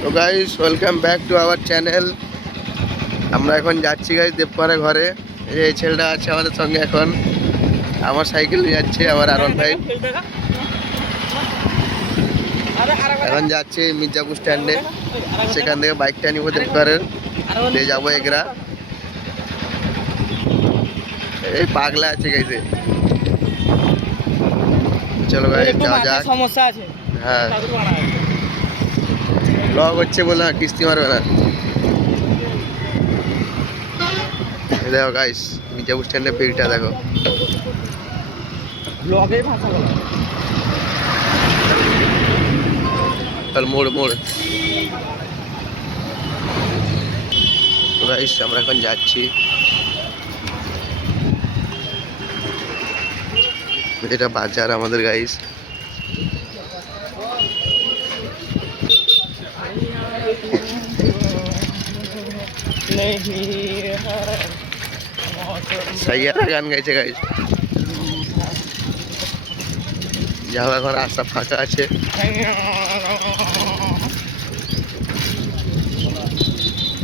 তো guys welcome back to our channel. আমরা এখন যাচ্ছি গাইস দেবপাড়া ঘরে। এই ছেলেটা আছে আমাদের সঙ্গে, এখন আমার সাইকেল নিয়ে যাচ্ছে, আমার আরন ভাই। এখন যাচ্ছি মির্জাপুর স্ট্যান্ডে, সেখান থেকে বাইকটা নিব দেবপাড়ার দিয়ে যাবো এগরা। এই পাগলা আছে গাইছে। চলো গাইস যাওয়া যাক। সমস্যা আছে, হ্যাঁ ব্লগ হচ্ছে বলে না, কিস্তি মারবে না। দেখো গাইস মির্জাপুর স্ট্যান্ডে ভিড়টা দেখো। ব্লগে ভাষা বলা তাহলে মোড় মোড়। গাইস আমরা এখন যাচ্ছি, এটা বাজার আমাদের গাইস। সাইয়ারা গান গাইছে গাইস। যাও এখন রাস্তা ফাঁকা আছে,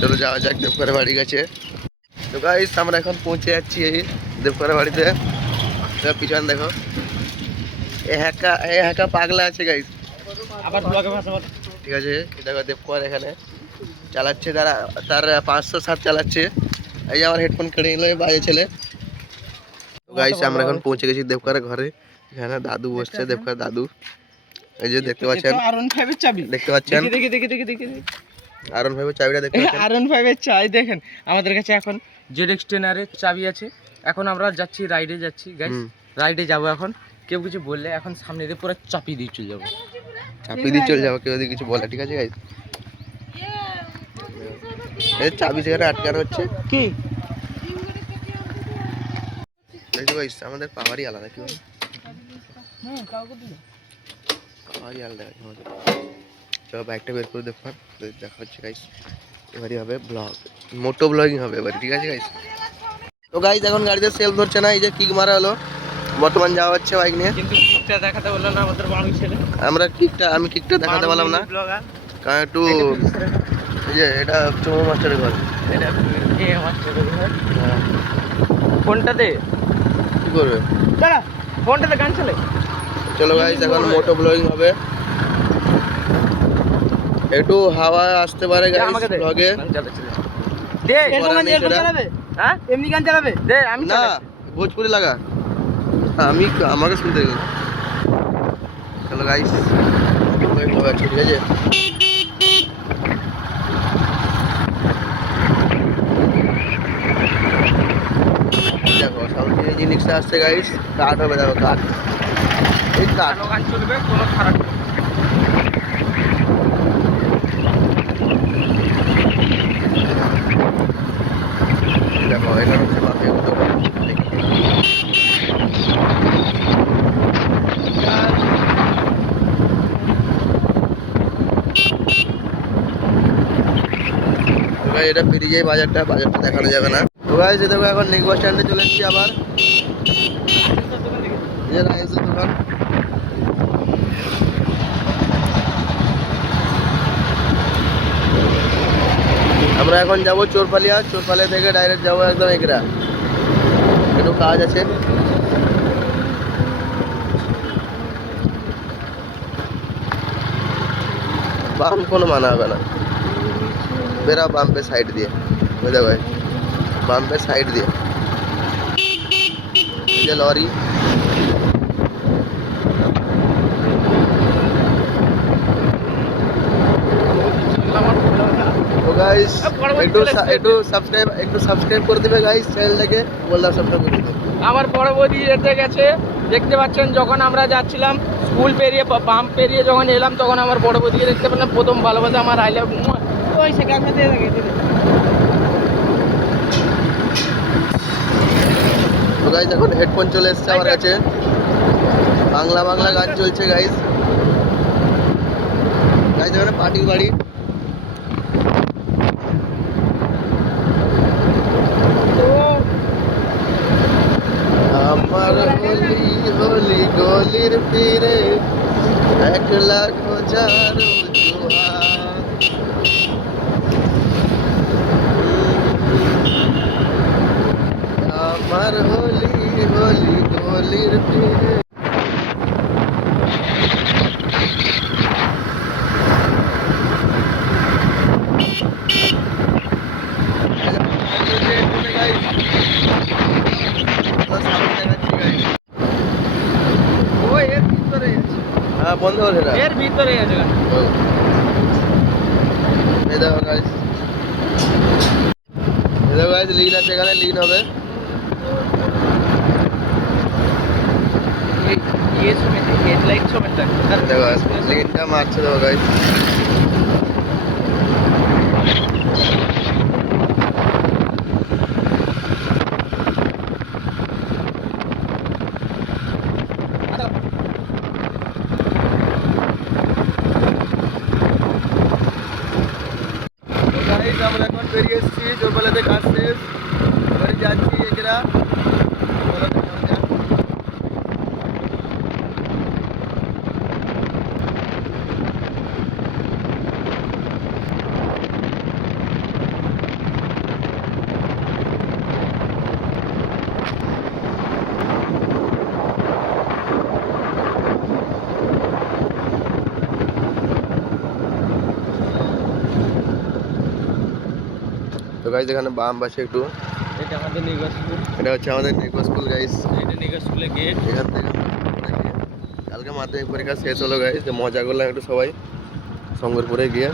চলো যাওয়া যাক দেবপাড়া বাড়ি গেছে। তো গাইস আমরা এখন পৌঁছে যাচ্ছি এই দেবপাড়া বাড়িতে। পিছন দেখো, এ হ্যাকা পাগলা আছে গাইস। আবার ব্লগে ভাষা বলা ঠিক আছে, দেখো দেবপাড়া এখানে চালাচ্ছে, তার 507 চালাচ্ছে। এই আমার হেডফোন কেড়ে নিল বাজে ছেলে। তো গাইস আমরা এখন পৌঁছে গেছি দেবপাড়া ঘরে। এখানে দাদু বসছে, দেবপাড়া দাদু। এই যে দেখতে পাচ্ছেন আরন 5 এর চাবি, দেখতে পাচ্ছেন দেখি আরন ভাই চাবিটা দেখতে পাচ্ছেন। আরন 5 এর চাবি দেখেন। আমাদের কাছে এখন ZX 10R এর চাবি আছে। এখন আমরা যাচ্ছি রাইডে, যাচ্ছি গাইস রাইডে যাব। এখন কেউ কিছু বললে এখন সামনে দিয়ে পুরো চাপি দিয়ে চলে যাবো, চাপি দিয়ে চলে যাবো কেউ যদি কিছু বলে। ঠিক আছে গাইস, এই চাবি সেখানে আটকানো হচ্ছে কি দেখতে গাইস। আমাদের পাওয়ারই আলাদা, কি বল পাওয়ারই আলাদা আমাদের। চলো বাইকটা বের করে দেখুন, দেখা হচ্ছে গাইস। এবারই হবে ব্লগ, মোটো ব্লগিং হবে এবারে। ঠিক আছে গাইস। তো গাইস এখন গাড়িতে সেলফ ধরছে না, এই যে কিক মারা হলো। বর্তমান যাওয়া হচ্ছে বাইক নিয়ে, কিন্তু কিকটা দেখাতে বললো না আমাদের বাড়ি ছেলে। আমি কিকটা দেখাতে পারলাম না, কারণ একটু এই যে এটা চৌমা মাস্টারের ঘর, এটা এ মাস্টারের ঘর। ফোনটাতে কি করবে দাঁড়া, ফোনটাতে গান চলে। চলো গাইস এখন মোটো ব্লগিং হবে, একটু হাওয়া আসতে পারে গাইস ব্লগে। দে এরকম গান চালাবে, হ্যাঁ এমনি গান চালাবে। দে আমি না ভোজপুরি লাগা, আমি আমাকে শুনতে গেল। চলো গাইস ঠিক আছে। দেখো সামনে এই জিনিসটা আসছে গাইস, কাঠ হবে। দেখো কাঠ, এই কাঠ গান চলবে, কোনো খারাপ দেখো এখানে হচ্ছে মাফিয়া দোকান। এটা বেরিয়ে বাজারটা দেখানো যাবে না। তো গাইস দেখো এখন নিকো স্ট্যান্ডে চলে এসেছি আবার, এই রাইসের দোকান। আমরা এখন যাব চোরপালিয়া, চোরপালিয়া থেকে ডাইরেক্ট যাবো একদম এগরা। একটু কাজ আছে। বাম কোনো মানা হবে না, বেরা বাম পে সাইড দিয়ে বুঝতে ভাই, বাম পে সাইড দিয়ে যে লরি। তো গাইস একটু সাবস্ক্রাইব করে দিবে গাইস চ্যানেলটাকে, বললাম সাবস্ক্রাইব করে দিবে। আমার বড় বৌদি যেতে গেছে, দেখতে পাচ্ছেন। যখন আমরা যাচ্ছিলাম স্কুল পেরিয়ে পাম্প পেরিয়ে যখন এলাম, তখন আমার বড় বৌদিকে দেখতে পেলাম। প্রথম ভালোবাসা আমার আই লাভ ওই সেখানে দিয়ে থাকে। তো গাইস এখন হেডফোন চলে এসছে আমার কাছে, বাংলা গান চলছে গাইস। এখানে পার্টির বাড়ি। আমার হোলি হোলি গলির ফিরে 1,00,000 অজুহাত। বন্ধ করে এটা এর ভিতরে আছে গান। এই দেখো গাইস, এই দেখো গাইস, লিন আছে এখানে, লিন হবে। ये समेत हेडलाइट समेत এই দেখো guys, লিনটা মারছে দেখো গাইস। গাইস আমরা এখন বেরিয়ে এসেছি জোরবেলাতে, কাজ শেষ, এবারে যাচ্ছি এগরা। তো গাইস এখানে বাম পাশে একটু, এটা আমাদের নিগা স্কুল, এটা হচ্ছে আমাদের নেগো স্কুল গাইস। এটা নিগা স্কুলের গেট। এখান থেকে কালকে মাধ্যমিক পরীক্ষা শেষ হলো গাইস, যে মজা করলাম একটু সবাই শঙ্করপুরে গিয়ে।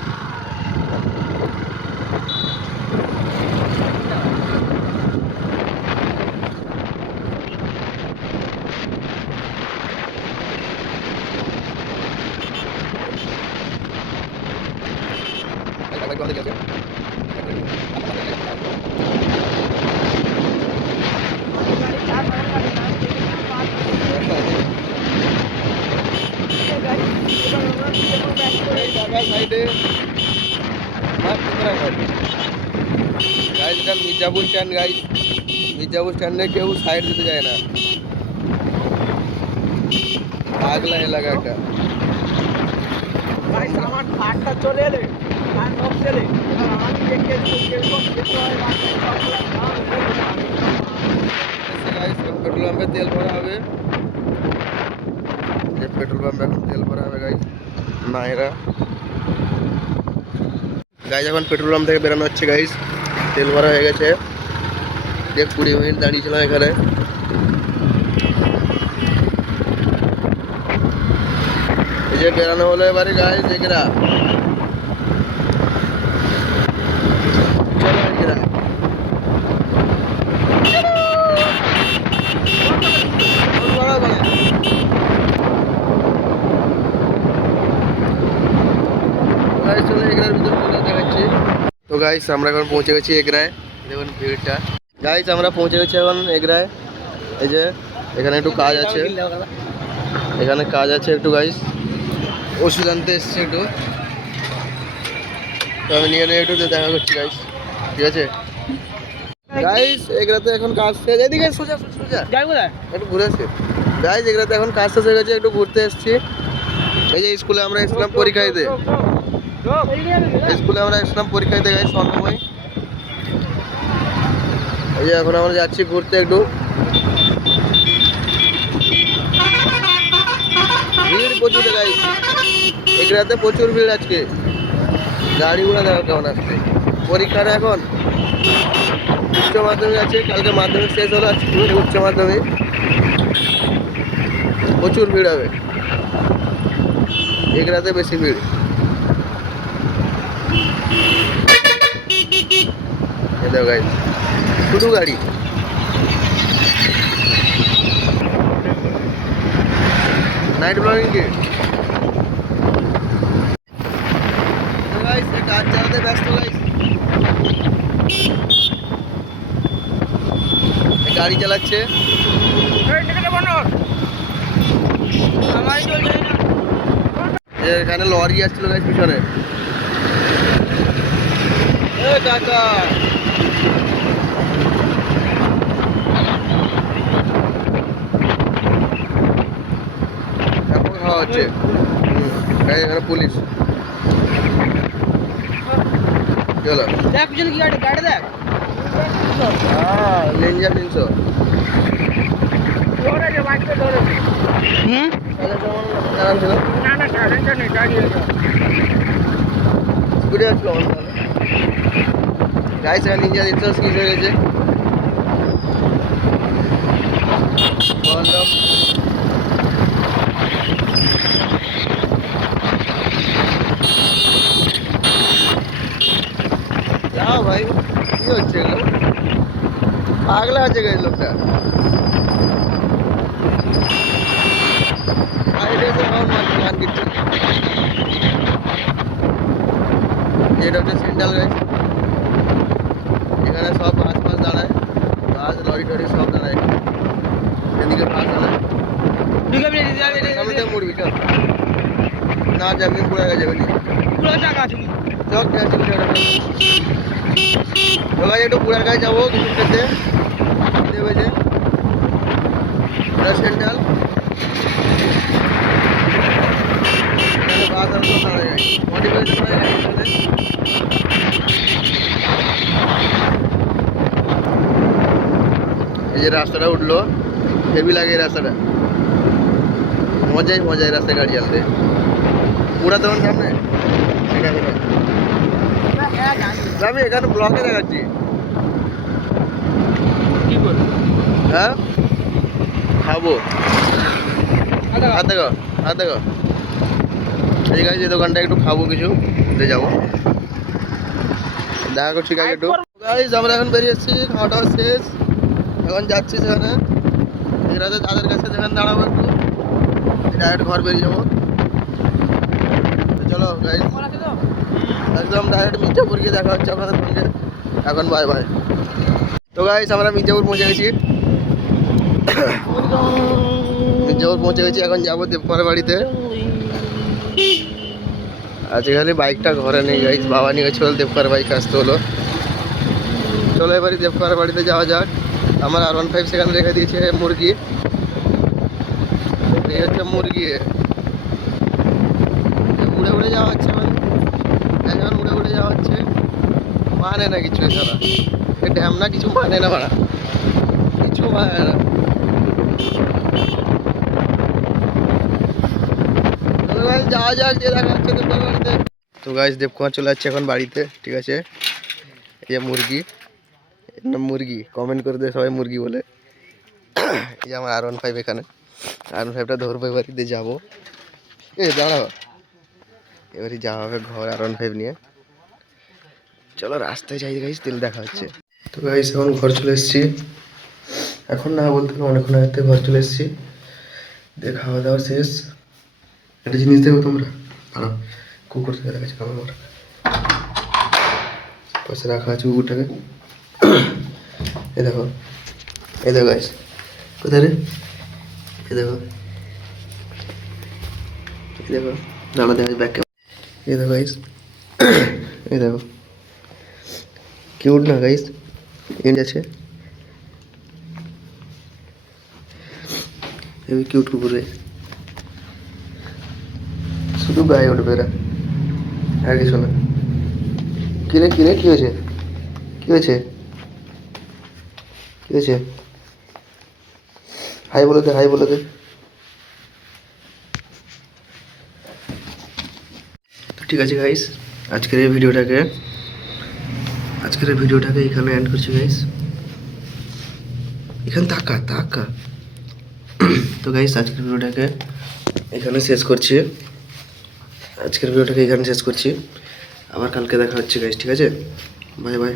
মির্জাপুর স্ট্যান্ড গাইস, মির্জাপুর স্ট্যান্ডে কেউ সাইড দিতে যায় না, আগলা এলাকা একটা। ভাই আমার কারটা চলে এলে আর নক চলে এবার আমি দেখে কেউ যেতে হয় গাইস পেট্রোল পাম্পে তেল ভরা হবে, যে পেট্রোল পাম্পে এখন তেল ভরা হবে গাইস। নাইরা গাইস এখন পেট্রোল পাম্প থেকে বেরোনো হচ্ছে গাইস, তেল ভরা হয়ে গেছে। যে 20 মিনিট দাঁড়িয়েছিলাম এখানে। এই যে বেরানো হলো এবারে গাইস এগরা, চলো এগরা। চলো এগরার ভিতরে চলে দেখাচ্ছি। তো গাইস আমরা এখন পৌঁছে গেছি এগরায়, দেখুন ভিড়টা। গাইস আমরা পৌঁছে গেছি এখন এগরায়। এই যে এখানে একটু কাজ আছে, এখানে কাজ আছে একটু গাইস, ওষুধ আনতে এসছে একটু, তো আমি নিয়ে একটু দেখা করছি গাইস, ঠিক আছে গাইস। এগরাতে এখন কাজ শেষ, এদিকে সোজা সোজা যাই বলে একটু ঘুরে আসি গাইস। এগরাতে এখন কাজ শেষ হয়ে গেছে, একটু ঘুরতে এসেছি। এই যে স্কুলে আমরা এসেছিলাম পরীক্ষা দিতে, স্কুলে আমরা এসেছিলাম পরীক্ষা দিতে গাইস স্বর্ণময়। এই যে এখন আমরা যাচ্ছি ঘুরতে একটু। ভিড় প্রচুর গাইস, এগরাতে প্রচুর ভিড় আজকে, গাড়িগুলো দেখো কেমন আসছে। পরীক্ষাটা এখন উচ্চ মাধ্যমিক আছে, কালকে মাধ্যমিক শেষ হলো, আজকে উচ্চ মাধ্যমিক, প্রচুর ভিড় হবে এগরাতে, বেশি ভিড়। এই দেখো গাইস শুধু গাড়ি। নাইট ব্লগিং কি গাইস, কাজ চালাতে ব্যস্ত গাইস, গাড়ি চালাচ্ছে। এখানে লরি আসছিল গাইস পিছনে। কাকা খাওয়া হচ্ছে গাইস, এখানে পুলিশ। চলো দেখ পিছনে কি গাড়ি, গাড়ি দেখ। হ্যাঁ লেঞ্জা 300। ধরেছে বাইকটা ধরেছে। তাহলে কেমন দাঁড়ান ছিল, না না গাড়িটা নেই, গাড়ি আছে ঘুরে আসলো গাইস। এখানে নিনজা 300 স্কিজ হয়ে গেছে। বললাম ভাই, কি হচ্ছে এগুলো? পাগলা আছে গাইস লোকটা। সাইডে এসে এখন মান কিচ্ছে। এটা হচ্ছে সেন্ট্রাল গাইস। এখানে সব বাস ফাস দাঁড়ায়, বাস লরি টরি সব দাঁড়ায়। এদিকে বাস দাঁড়ায়। সামনে থেকে মুড়বি চল। না যাবি পুরা যাবে নি। চল গেছি ওখানে একটু পুরার কাছে যাবো কিছু খেতে দেবে যে সেন্ট্রাল বাস আর সব দাঁড়ায় যায় মোটিভেশন হয়ে গেছে। এই যে রাস্তাটা উঠলো, হেভি লাগে এই রাস্তাটা, মজাই মজা এই রাস্তায় গাড়ি চালাতে। পুরা তখন সামনে আমি এখানে ব্লকে দেখাচ্ছি। হ্যাঁ খাবো, হাত দেখো হাত দেখো। ঠিক আছে, দোকানটা একটু খাবো, কিছু যাবো, দেখা করছি গাড়ি একটু। গাইস আমরা এখন বেরিয়ে এসেছি, খাওয়া দাওয়া শেষ, এখন যাচ্ছি সেখানে রাতে তাদের কাছে, যেখানে দাঁড়াবো একটু ডাইরেক্ট ঘর বেরিয়ে যাবো। চলো গাইস, একদম ডাইরেক্ট মির্জাপুর গিয়ে দেখা হচ্ছে আপনাদের সঙ্গে। এখন বাই বাই। তো গাইস আমরা মির্জাপুর পৌঁছে গেছি, মির্জাপুর পৌঁছে গেছি। এখন যাবো দেবকুমারের বাড়িতে। আজকে খালি বাইকটা ঘরে নেই গাইস, বাবা নিয়ে গেছিল দেবকুমার বাইক আসতে হলো। চলো এবারে দেবকুমারের বাড়িতে যাওয়া যাক। আমার R15 সেখানে রেখে দিয়েছে মুরগি, এই হচ্ছে মুরগি। উড়ে উড়ে যাওয়া হচ্ছে, এখন উড়ে উড়ে যাওয়া হচ্ছে, মানে না কিছু এছাড়া, এ ড্যাম না কিছু মানে না ভাড়া, কিছু মানে না। যাওয়া যাক, যে দেখা হচ্ছে দেবকুমার বাড়িতে। তো গাইস দেবকুমার চলে যাচ্ছে এখন বাড়িতে, ঠিক আছে। এই যে মুরগি, এর নাম মুরগি, কমেন্ট করে দেয় সবাই মুরগি বলে। এই যে আমার R15 এখানে, R15টা ধরবো, বাড়িতে যাবো। এ দাঁড়াও, এবারে যাওয়া হবে ঘর R15 নিয়ে। চলো রাস্তায় যাই গাইস, তেল দেখা হচ্ছে। তো গাইস এখন ঘর চলে এসেছি, এখন না বলতে অনেকক্ষণ আগে ঘর চলে এসেছি। দিয়ে খাওয়া দাওয়া শেষ। একটা জিনিস দেখো তোমরা, দাঁড়াও, কুকুর থেকে দেখাচ্ছি আমার পাশে রাখা আছে কুকুরটাকে। এ দেখো, এ দেখো গাইস, কোথায় রে, এ দেখো, এ দেখো, দাঁড়া দেখা ব্যাক। এ দেখো গাইস, এই দেখো, কিউট না গাইস, এন আছে, হেবি কিউট কুকুর রে, শুধু গায়ে উঠবে এরা, আর কিছু না। কিরে কিরে, কি হয়েছে, কি হয়েছে, কি হয়েছে, হাই বলে দে, হাই বলে দে। তো ঠিক আছে গাইস, আজকের এই ভিডিওটাকে এখানে এন্ড করছি গাইস। এখানে তাকা তাকা। তো গাইস আজকের ভিডিওটাকে এখানে শেষ করছি, আবার কালকে দেখা হচ্ছে গাইস, ঠিক আছে, বাই বাই।